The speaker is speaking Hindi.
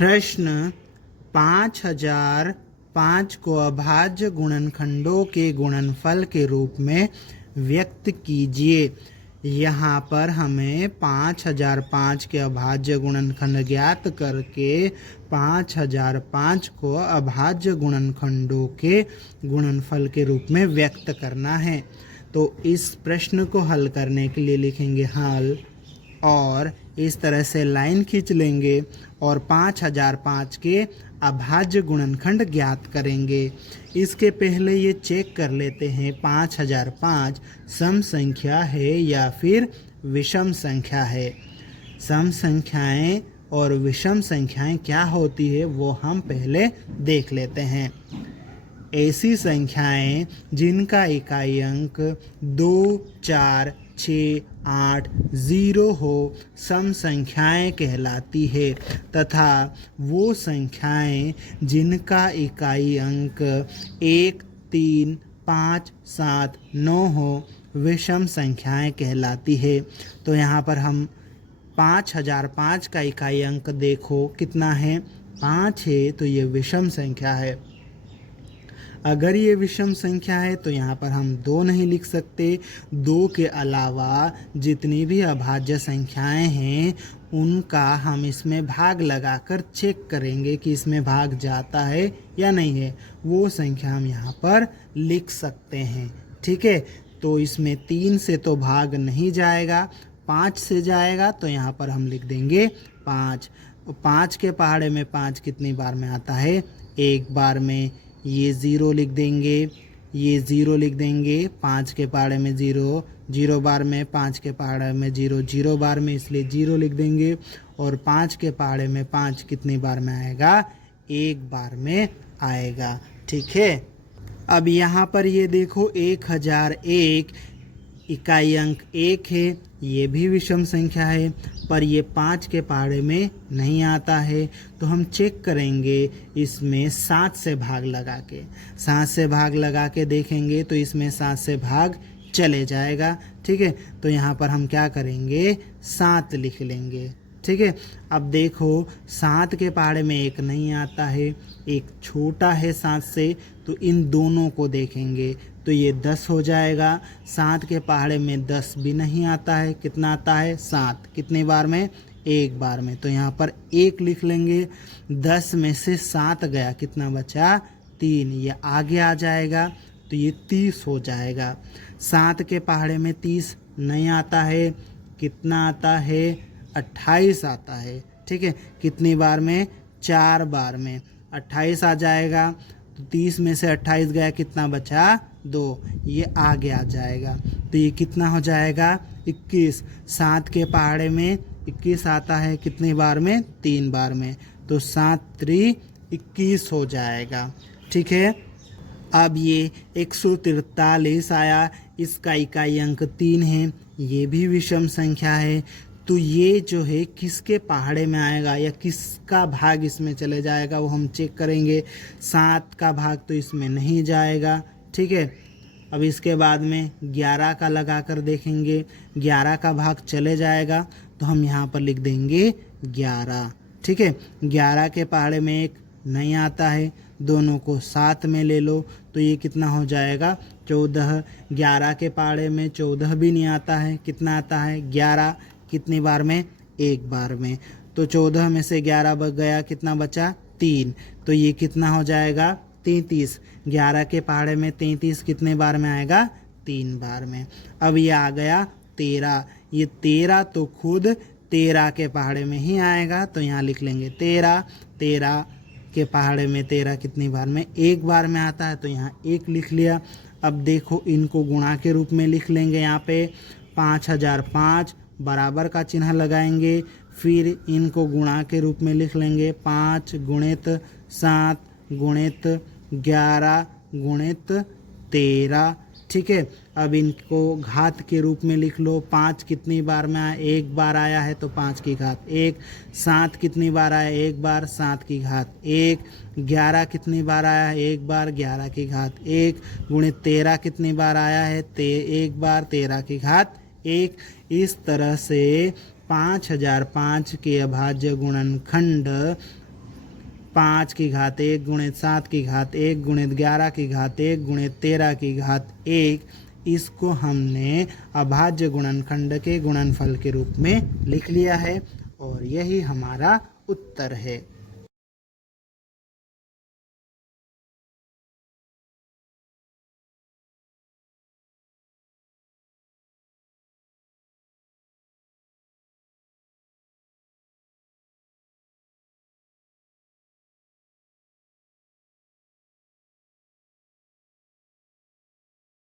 प्रश्न 5005 को अभाज्य गुणनखंडों के गुणनफल के रूप में व्यक्त कीजिए। यहाँ पर हमें 5005 के अभाज्य गुणनखंड ज्ञात करके 5005 को अभाज्य गुणनखंडों के गुणनफल के रूप में व्यक्त करना है। तो इस प्रश्न को हल करने के लिए लिखेंगे हल और इस तरह से लाइन खींच लेंगे और 5005 के अभाज्य गुणनखंड ज्ञात करेंगे। इसके पहले ये चेक कर लेते हैं 5005 सम संख्या है या फिर विषम संख्या है। सम संख्याएं और विषम संख्याएं क्या होती है वो हम पहले देख लेते हैं। ऐसी संख्याएं जिनका इकाई अंक 2, 4, 6, 8, 0 हो सम संख्याएं कहलाती है तथा वो संख्याएं जिनका इकाई अंक 1, 3, 5, 7, 9 हो विषम संख्याएं कहलाती है। तो यहाँ पर हम 5005 का इकाई अंक देखो कितना है, 5 है, तो ये विषम संख्या है। अगर ये विषम संख्या है तो यहाँ पर हम 2 नहीं लिख सकते। 2 के अलावा जितनी भी अभाज्य संख्याएं हैं उनका हम इसमें भाग लगाकर चेक करेंगे कि इसमें भाग जाता है या नहीं है। वो संख्या हम यहाँ पर लिख सकते हैं। ठीक है, तो इसमें 3 से तो भाग नहीं जाएगा, 5 से जाएगा, तो यहाँ पर हम लिख देंगे 5। 5 के पहाड़े में 5 कितनी बार में आता है, एक बार में। ये 0 लिख देंगे, ये 0 लिख देंगे। 5 के पहाड़े में 0, 0 बार में। 5 के पहाड़े में 0, 0 बार में, इसलिए 0 लिख देंगे। और 5 के पहाड़े में 5 कितनी बार में आएगा, एक बार में आएगा। ठीक है, अब यहाँ पर ये देखो 1001 इकाई अंक 1 है, ये भी विषम संख्या है, पर ये 5 के पहाड़े में नहीं आता है। तो हम चेक करेंगे इसमें 7 से भाग लगा के। 7 से भाग लगा के देखेंगे तो इसमें 7 से भाग चले जाएगा। ठीक है, तो यहाँ पर हम क्या करेंगे, 7 लिख लेंगे। ठीक है, अब देखो 7 के पहाड़े में 1 नहीं आता है, एक छोटा है 7 से, तो इन दोनों को देखेंगे तो ये 10 हो जाएगा। 7 के पहाड़े में 10 भी नहीं आता है, कितना आता है, 7, कितनी बार में, एक बार में। तो यहाँ पर 1 लिख लेंगे। 10 में से 7 गया, कितना बचा, 3, ये आगे आ जाएगा तो ये 30 हो जाएगा। 7 के पहाड़े में 30 नहीं आता है, कितना आता है, 28 आता है। ठीक है, कितनी बार में, 4 बार में, 28 आ जाएगा। तो 30 में से 28 गया, कितना बचा, 2, ये आगे आ जाएगा। तो ये कितना हो जाएगा, 21। 7 के पहाड़े में 21 आता है, कितनी बार में, 3 बार में। तो 7 3 21 हो जाएगा। ठीक है, अब ये 143 आया, इसका इकाई अंक 3 है, ये भी विषम संख्या है। तो ये जो है किसके पहाड़े में आएगा या किसका भाग इसमें चले जाएगा वो हम चेक करेंगे। 7 का भाग तो इसमें नहीं जाएगा। ठीक है, अब इसके बाद में 11 का लगा कर देखेंगे, 11 का भाग चले जाएगा तो हम यहाँ पर लिख देंगे 11। ठीक है, 11 के पहाड़े में 1 नहीं आता है, दोनों को साथ में ले लो तो ये कितना हो जाएगा, 14। 11 के पहाड़े में 14 भी नहीं आता है, कितना आता है, 11, कितनी बार में, एक बार में। तो 14 में से 11 बच गया, कितना बचा, 3। तो ये कितना हो जाएगा, 33। 11 के पहाड़े में 33 कितने बार में आएगा, 3 बार में। अब ये आ गया 13। ये 13 तो खुद 13 के पहाड़े में ही आएगा, तो यहाँ लिख लेंगे 13। 13 के पहाड़े में 13 कितनी बार में, एक बार में आता है, तो यहाँ 1 लिख लिया। अब देखो इनको गुणा के रूप में लिख लेंगे। यहाँ पे 5005 बराबर का चिन्ह लगाएंगे, फिर इनको गुणा के रूप में लिख लेंगे। 5 गुणित 7 गुणित 11 गुणित 13। ठीक है, अब इनको घात के रूप में लिख लो। 5 कितनी बार में आया, एक बार आया है, तो 5 की घात 1। 7 कितनी बार आया, एक बार, 7 की घात 1। 11 कितनी बार आया है, एक बार, 11 की घात 1। गुणित 13 कितनी बार आया है, एक बार, 13 की घात 1। इस तरह से 5005 के अभाज्य गुणनखंड 5 की घात 1 गुणित 7 की घात 1 गुणित 11 की घात 1 गुणित 13 की घात 1, इसको हमने अभाज्य गुणनखंड के गुणनफल के रूप में लिख लिया है और यही हमारा उत्तर है।